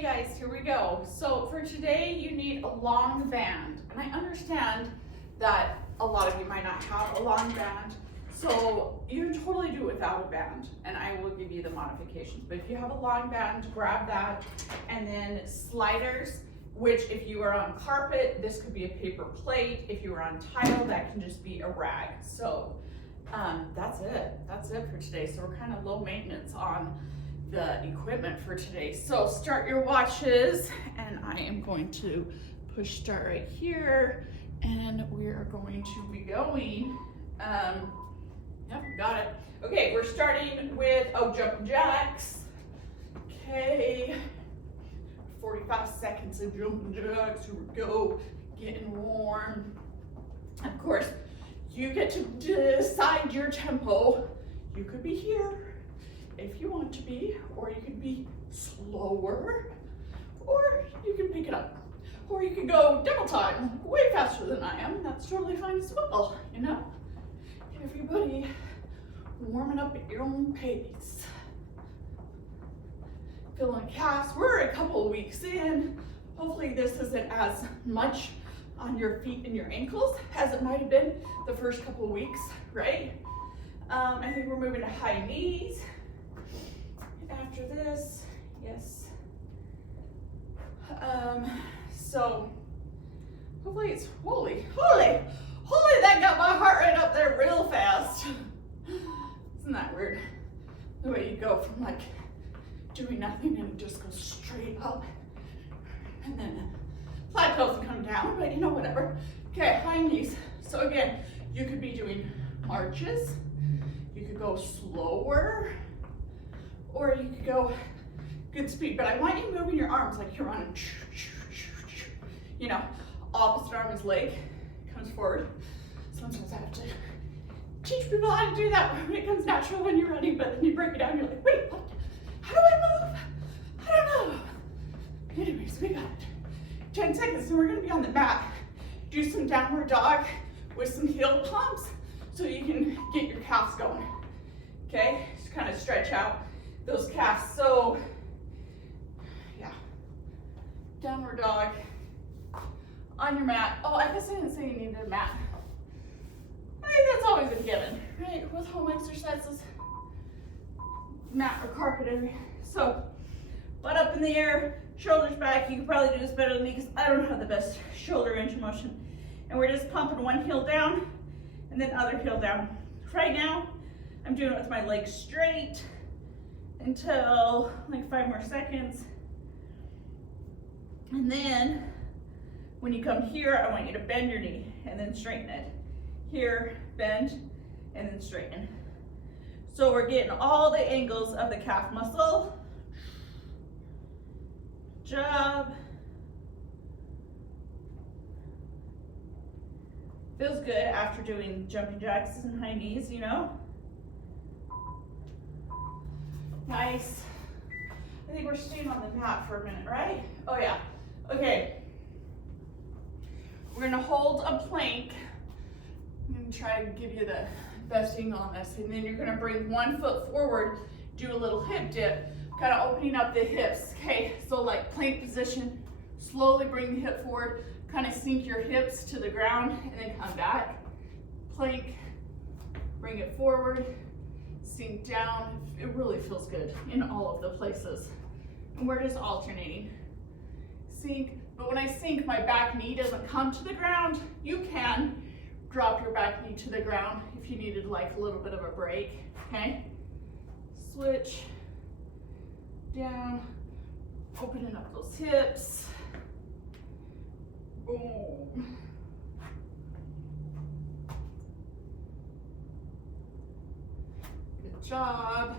Okay guys, here we go. So for today you need a long band. And I understand that a lot of you might not have a long band. So you can totally do it without a band and I will give you the modifications. But if you have a long band, grab that. And then sliders, which if you are on carpet, this could be a paper plate. If you are on tile, that can just be a rag. So that's it. That's it for today. So we're kind of low maintenance on the equipment for today. So start your watches, and I am going to push start right here, and we are going to be going. Yep, got it. Okay, we're starting with jumping jacks. Okay, 45 seconds of jumping jacks. Here we go, getting warm. Of course, you get to decide your tempo. You could be here if you want to be, or you could be slower, or you can pick it up, or you can go double time, way faster than I am. That's totally fine as well, you know. Everybody warming up at your own pace. Feeling calves. We're a couple of weeks in. Hopefully this isn't as much on your feet and your ankles as it might have been the first couple of weeks, right? I think we're moving to high knees. After this, yes. So hopefully it's holy, that got my heart rate up there real fast. Isn't that weird? The way you go from like doing nothing and it just goes straight up. And then plateaus and come down, but you know, whatever. Okay, high knees. So again, you could be doing marches, you could go slower, or you could go good speed, but I want you moving your arms like you're running. You know, opposite arm is leg, comes forward. Sometimes I have to teach people how to do that when it comes natural when you're running, but then you break it down, you're like, wait, what? How do I move? I don't know. Anyways, we got 10 seconds, and we're gonna be on the mat. Do some downward dog with some heel pumps so you can get your calves going. Okay, just kind of stretch out those calves. So yeah, downward dog on your mat. Oh, I guess I didn't say you needed a mat. I think that's always a given, right? With home exercises, mat or carpet area. So butt up in the air, shoulders back. You can probably do this better than me because I don't have the best shoulder range of motion. And we're just pumping one heel down and then other heel down. Right now, I'm doing it with my legs straight until like 5 more seconds. And then when you come here, I want you to bend your knee and then straighten it. Here, bend, and then straighten. So we're getting all the angles of the calf muscle. Job. Feels good after doing jumping jacks and high knees, you know? Nice. I think we're staying on the mat for a minute, right? Oh yeah. Okay. We're gonna hold a plank. I'm gonna try to give you the best angle on this. And then you're gonna bring one foot forward, do a little hip dip, kind of opening up the hips. Okay, so like plank position, slowly bring the hip forward, kind of sink your hips to the ground and then come back. Plank, bring it forward, sink down. It really feels good in all of the places. And we're just alternating. Sink, but when I sink, my back knee doesn't come to the ground. You can drop your back knee to the ground if you needed like a little bit of a break, okay? Switch, down, opening up those hips. Boom. Good job.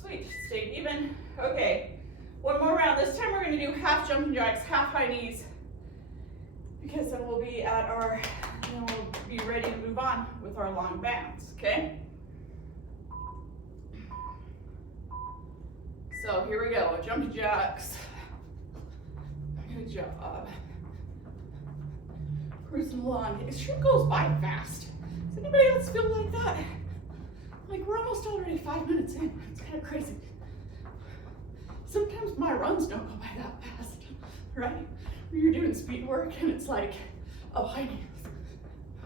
Sweet, stay even. Okay, one more round. This time we're gonna do half jumping jacks, half high knees, because then we'll be at our, then we'll be ready to move on with our long bands, okay? So here we go, jumping jacks. Good job. Cruising along. It sure goes by fast. Does anybody else feel like that? Like we're almost already 5 minutes in. It's kind of crazy. my runs don't go by that fast, right? When you're doing speed work and it's like, oh, I need,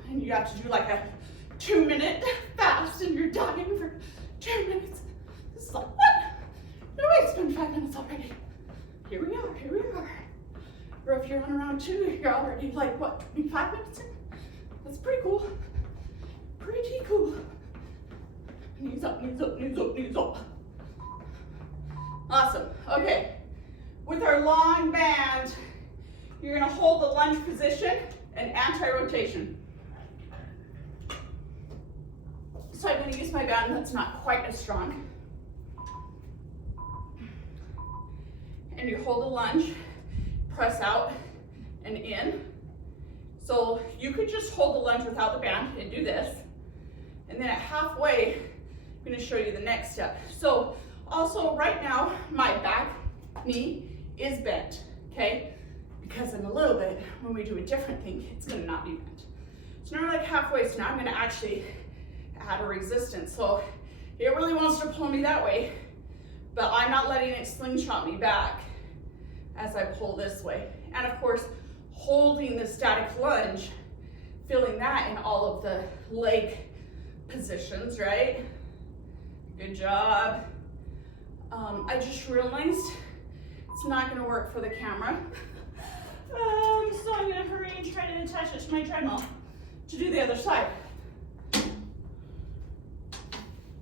and you have to do like a 2-minute fast and you're dying for 2 minutes. This is like, what? No, it's been 5 minutes already. Here we are, here we are. Or if you're on around 2, you're already like, what, 25 minutes in? That's pretty cool. Pretty cool. Knees up, knees up, knees up, knees up. Awesome. Okay. With our long band, you're going to hold the lunge position and anti-rotation. So I'm going to use my band that's not quite as strong. And you hold the lunge, press out and in. So you could just hold the lunge without the band and do this. And then at halfway, I'm going to show you the next step. So also right now, my back knee is bent, okay? Because in a little bit, when we do a different thing, it's going to not be bent. So now we're like halfway, so now I'm going to actually add a resistance. So it really wants to pull me that way, but I'm not letting it slingshot me back as I pull this way. And of course, holding the static lunge, feeling that in all of the leg positions, right? Good job. I just realized it's not gonna work for the camera. So I'm gonna hurry and try to attach it to my treadmill to do the other side.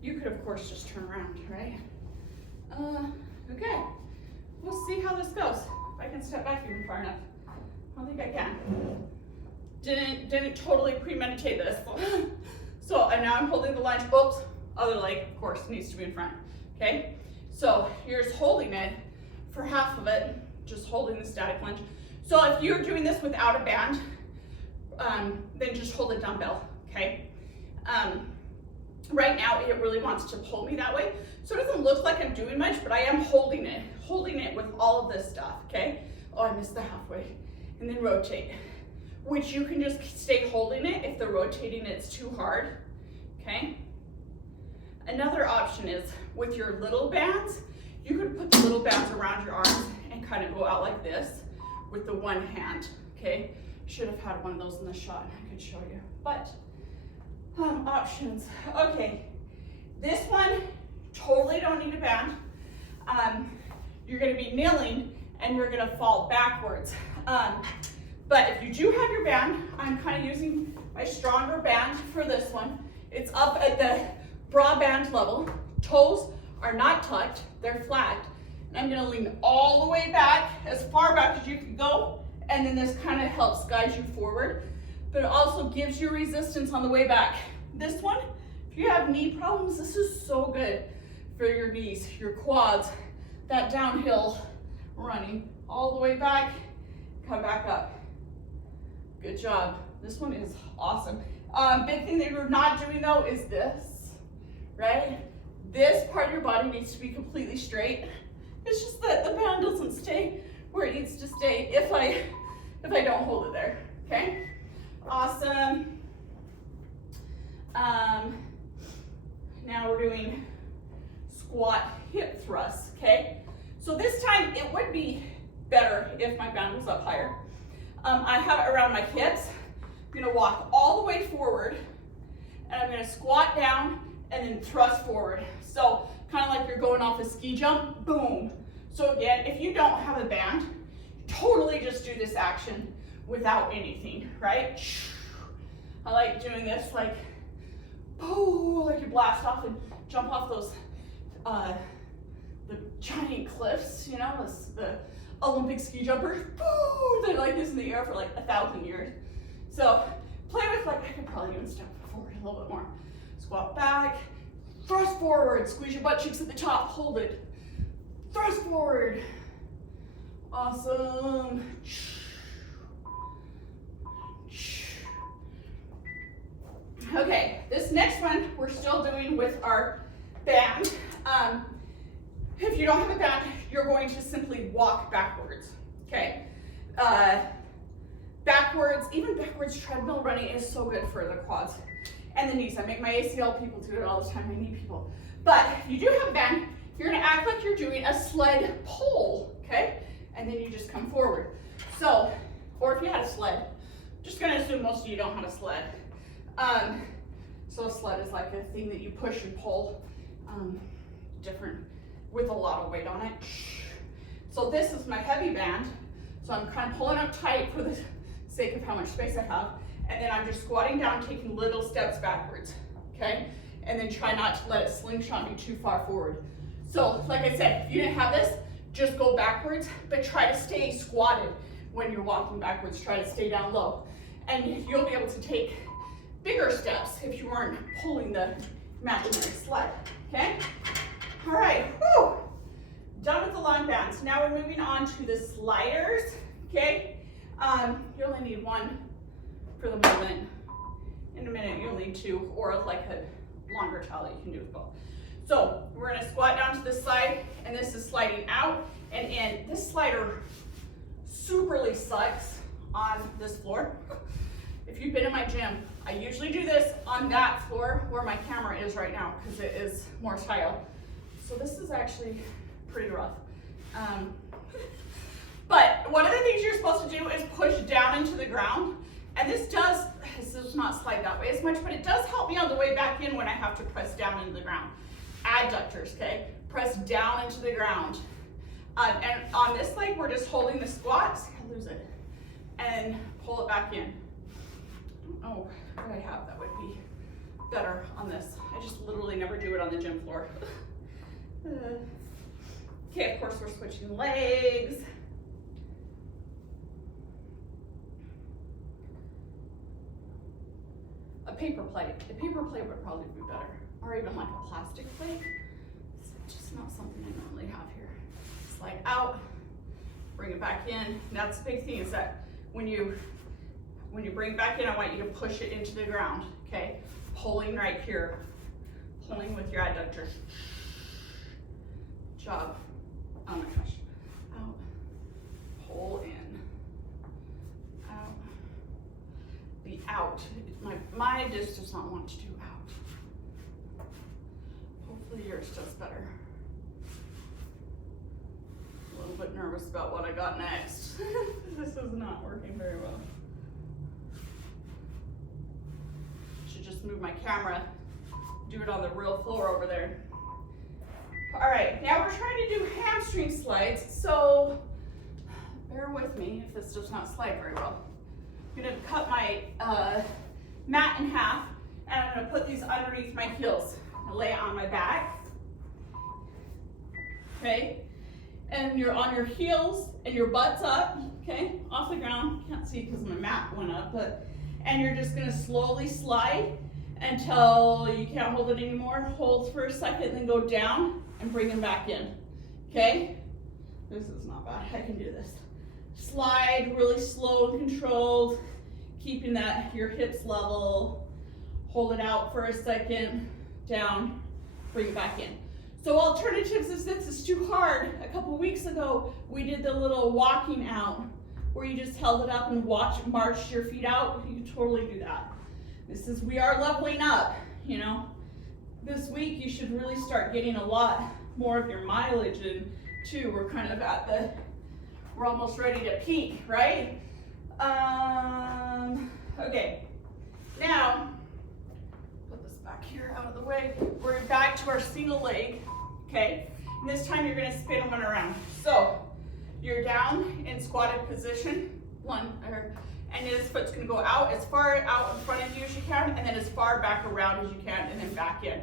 You could, of course, just turn around, right? Okay, we'll see how this goes. If I can step back even far enough. I don't think I can. Didn't totally premeditate this. So now I'm holding the lunge. Oops, other leg, of course, needs to be in front. Okay, so you're just holding it for half of it, just holding the static lunge. So if you're doing this without a band, then just hold a dumbbell, okay? Right now, it really wants to pull me that way. So it doesn't look like I'm doing much, but I am holding it with all of this stuff, okay? Oh, I missed the halfway. And then rotate, which you can just stay holding it if the rotating it's too hard, okay? Another option is with your little bands, you could put the little bands around your arms and kind of go out like this with the one hand, okay? Should have had one of those in the shot and I could show you, but options. Okay, this one, totally don't need a band. You're gonna be kneeling and you're gonna fall backwards. But if you do have your band, I'm kind of using my stronger band for this one. It's up at the bra band level. Toes are not tucked, they're flat. And I'm gonna lean all the way back, as far back as you can go, and then this kind of helps guide you forward, but it also gives you resistance on the way back. This one, if you have knee problems, this is so good for your knees, your quads, that downhill running all the way back, come back up. Good job. This one is awesome. Big thing that you're not doing though is this, right? This part of your body needs to be completely straight. It's just that the band doesn't stay where it needs to stay if I don't hold it there, okay? Awesome. Now we're doing squat hip thrusts, okay? So this time it would be better if my band was up higher. I have it around my hips. I'm gonna walk all the way forward and I'm gonna squat down and then thrust forward. So kind of like you're going off a ski jump, boom. So again, if you don't have a band, totally just do this action without anything, right? I like doing this like, oh, like you blast off and jump off those, the giant cliffs, you know, the Olympic ski jumpers, boo, they're like this in the air for like 1,000 years. So play with, like, I could probably even step forward a little bit more. Squat back, thrust forward, squeeze your butt cheeks at the top, hold it. Thrust forward. Awesome. Okay, this next one we're still doing with our band. If you don't have a band, you're going to simply walk backwards, okay? Even backwards treadmill running is so good for the quads and the knees. I make my ACL people do it all the time, my knee people. But if you do have a band, you're gonna act like you're doing a sled pull, okay? And then you just come forward. So, or if you had a sled, just gonna assume most of you don't have a sled. So a sled is like a thing that you push and pull, different, with a lot of weight on it. So this is my heavy band. So I'm kind of pulling up tight for the sake of how much space I have. And then I'm just squatting down, taking little steps backwards, okay? And then try not to let it slingshot me too far forward. So like I said, if you didn't have this, just go backwards, but try to stay squatted when you're walking backwards. Try to stay down low. And you'll be able to take bigger steps if you weren't pulling the imaginary sled, okay? All right, whew. Done with the long bands. Now we're moving on to the sliders, okay? You only need one for the moment. In a minute, you'll need two, or like a longer towel that you can do with both. So we're gonna squat down to this side, and this is sliding out and in. This slider superly sucks on this floor. If you've been in my gym, I usually do this on that floor where my camera is right now because it is more tile. So this is actually pretty rough. But one of the things you're supposed to do is push down into the ground. And this does not slide that way as much, but it does help me on the way back in when I have to press down into the ground. Adductors, okay? Press down into the ground. And on this leg, we're just holding the squat, see, I lose it, and pull it back in. I don't know what I have that would be better on this. I just literally never do it on the gym floor. Okay, of course we're switching legs. A paper plate would probably be better, or even like a plastic plate. It's just not something I normally have here. Slide out, bring it back in. That's the big thing, is that when you bring it back in, I want you to push it into the ground, okay? Pulling right here, pulling with your adductors. Job. Oh my gosh. Out, pull in, out, the out. My disc does not want to do out. Hopefully yours does better. A little bit nervous about what I got next. This is not working very well. Should just move my camera, do it on the real floor over there. All right, now we're trying to do hamstring slides, so bear with me if this does not slide very well. I'm gonna cut my mat in half, and I'm gonna put these underneath my heels. I lay it on my back, okay? And you're on your heels and your butt's up, okay? Off the ground, can't see because my mat went up, and you're just gonna slowly slide until you can't hold it anymore. Hold for a second, then go down and bring them back in, okay? This is not bad, I can do this. Slide really slow and controlled, keeping that your hips level. Hold it out for a second, down, bring it back in. So alternatives, if this is too hard, a couple weeks ago, we did the little walking out, where you just held it up and marched your feet out. You can totally do that. We are leveling up, you know. This week, you should really start getting a lot more of your mileage in too. We're kind of we're almost ready to peak, right? Okay, now, put this back here out of the way. We're back to our single leg, okay? And this time you're gonna spin one around. So, you're down in squatted position, and this foot's gonna go out as far out in front of you as you can, and then as far back around as you can, and then back in.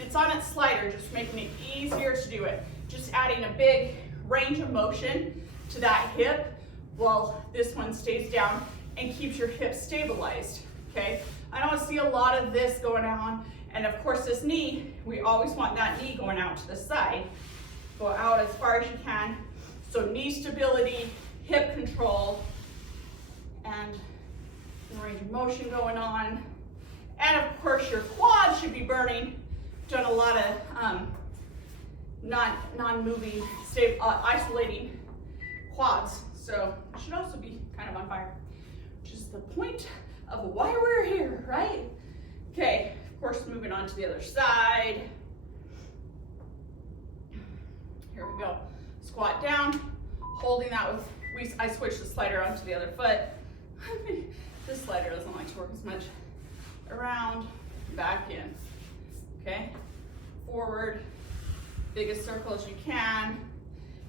It's on its slider, just making it easier to do it. Just adding a big range of motion to that hip while this one stays down and keeps your hip stabilized, okay? I don't see a lot of this going on, and of course this knee, we always want that knee going out to the side. Go out as far as you can. So knee stability, hip control, and range of motion going on. And of course your quads should be burning. Done a lot of non-moving, isolating quads. So it should also be kind of on fire, which is the point of why we're here, right? Okay, of course, moving on to the other side. Here we go. Squat down, holding that with, I switched the slider onto the other foot. This slider doesn't like to work as much. Around, back in, okay? Forward, biggest circle as you can.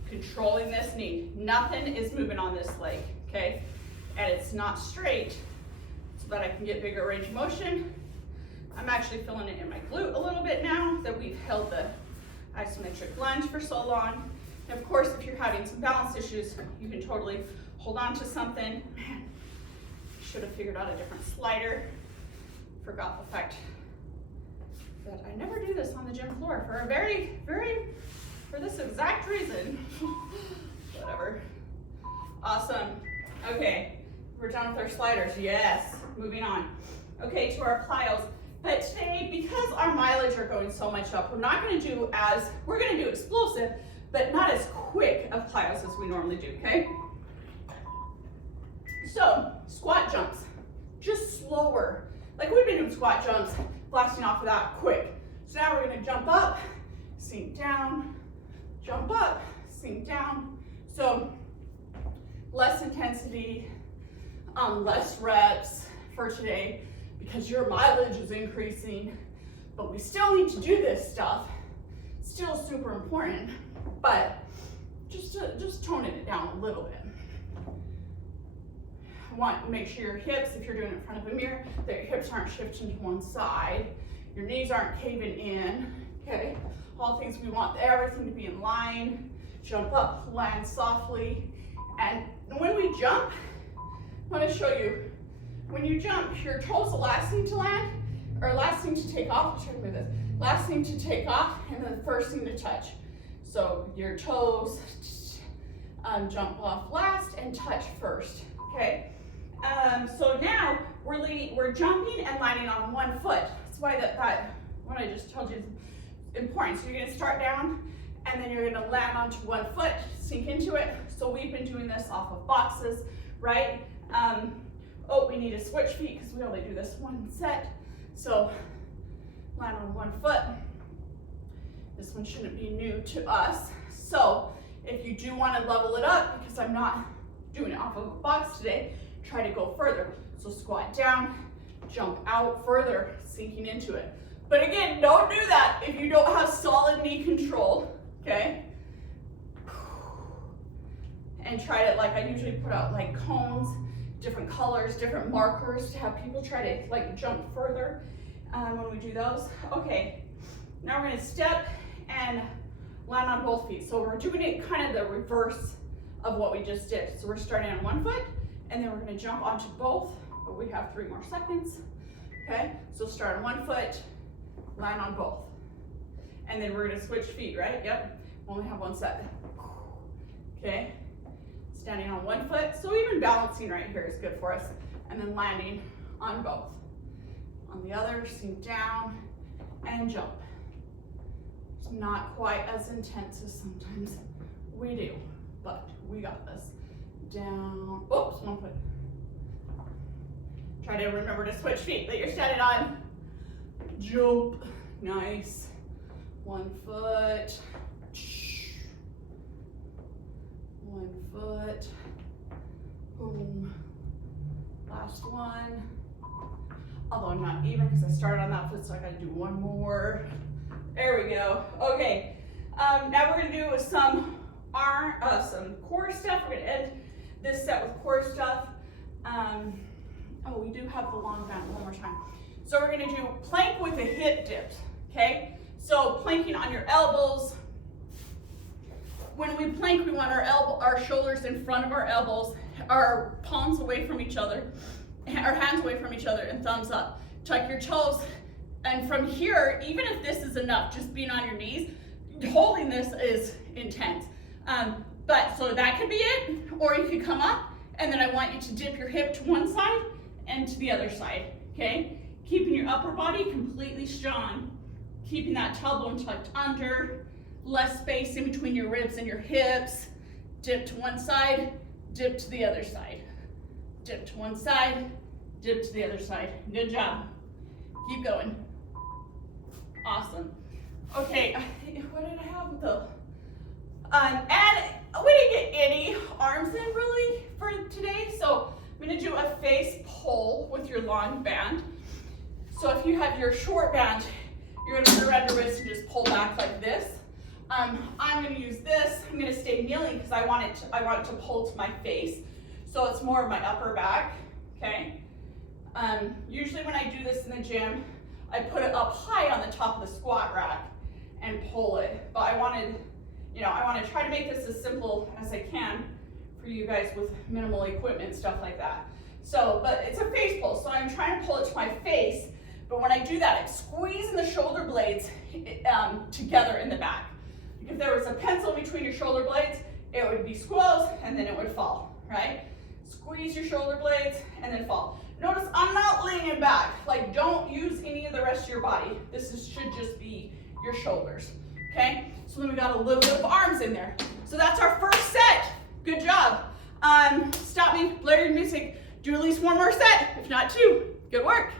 Controlling this knee. Nothing is moving on this leg, okay? And it's not straight, so that I can get bigger range of motion. I'm actually feeling it in my glute a little bit now that we've held the isometric lunge for so long. And of course, if you're having some balance issues, you can totally hold on to something. Man, should have figured out a different slider. Forgot the fact that I never do this on the gym floor for a for this exact reason. Whatever. Awesome. Okay, we're done with our sliders. Yes, moving on. Okay, to our plyos. But today, because our mileage are going so much up, we're going to do explosive, but not as quick of plyos as we normally do, okay? So, squat jumps, just slower. Like we've been doing squat jumps, blasting off of that quick. So now we're gonna jump up, sink down, jump up, sink down. So less intensity, less reps for today because your mileage is increasing, but we still need to do this stuff. Still super important, but just toning it down a little bit. Want to make sure your hips, if you're doing it in front of a mirror, that your hips aren't shifting to one side. Your knees aren't caving in, okay? All things we want everything to be in line. Jump up, land softly. And when we jump, I want to show you, when you jump, your toes, the last thing to land, or last thing to take off, I'll try to move this, last thing to take off, and then the first thing to touch. So your toes jump off last and touch first, okay? So now we're jumping and landing on one foot. That's why that what I just told you is important. So you're gonna start down and then you're gonna land onto one foot, sink into it. So we've been doing this off of boxes, right? Oh, we need to switch feet because we only do this one set. So land on one foot. This one shouldn't be new to us. So if you do want to level it up, because I'm not doing it off of a box today, try to go further. So squat down, jump out further, sinking into it. But again, don't do that if you don't have solid knee control, okay? And try to, like I usually put out like cones, different colors, different markers to have people try to like jump further when we do those. Okay, now we're gonna step and land on both feet. So we're doing it kind of the reverse of what we just did. So we're starting on one foot, and then we're gonna jump onto both, but we have 3 more seconds, okay? So start on one foot, land on both. And then we're gonna switch feet, right? Yep, only have one set. Okay, standing on one foot. So even balancing right here is good for us. And then landing on both. On the other, sink down and jump. It's not quite as intense as sometimes we do, but we got this. Down, oops, one foot. Try to remember to switch feet that you're standing on. Jump, nice. One foot. One foot. Boom. Last one. Although I'm not even because I started on that foot, so I gotta do one more. There we go. Okay. Now we're gonna do some core stuff. We're gonna end this set with core stuff. Oh, we do have the long band one more time. So we're gonna do plank with a hip dip, okay? So planking on your elbows. When we plank, we want our shoulders in front of our elbows, our palms away from each other, our hands away from each other, and thumbs up. Tuck your toes, and from here, even if this is enough, just being on your knees, holding this is intense. But so that could be it, or you could come up, and then I want you to dip your hip to one side and to the other side, okay? Keeping your upper body completely strong, keeping that tailbone tucked under, less space in between your ribs and your hips. Dip to one side, dip to the other side. Dip to one side, dip to the other side. Good job. Keep going. Awesome. Okay, what did I have with the And we didn't get any arms in really for today, so I'm gonna do a face pull with your long band. So if you have your short band, you're gonna put it around your wrist and just pull back like this. I'm gonna use this. I'm gonna stay kneeling because I want it to pull to my face. So it's more of my upper back, okay? Usually when I do this in the gym, I put it up high on the top of the squat rack and pull it. But I want to try to make this as simple as I can for you guys with minimal equipment, stuff like that. So, but it's a face pull, so I'm trying to pull it to my face. But when I do that, I'm squeezing the shoulder blades together in the back. If there was a pencil between your shoulder blades, it would be squoze and then it would fall, right? Squeeze your shoulder blades and then fall. Notice I'm not leaning back. Like, don't use any of the rest of your body. Should just be your shoulders, okay? So then we got a little bit of arms in there. So that's our first set. Good job. Stop me, blare your music. Do at least one more set, if not two. Good work.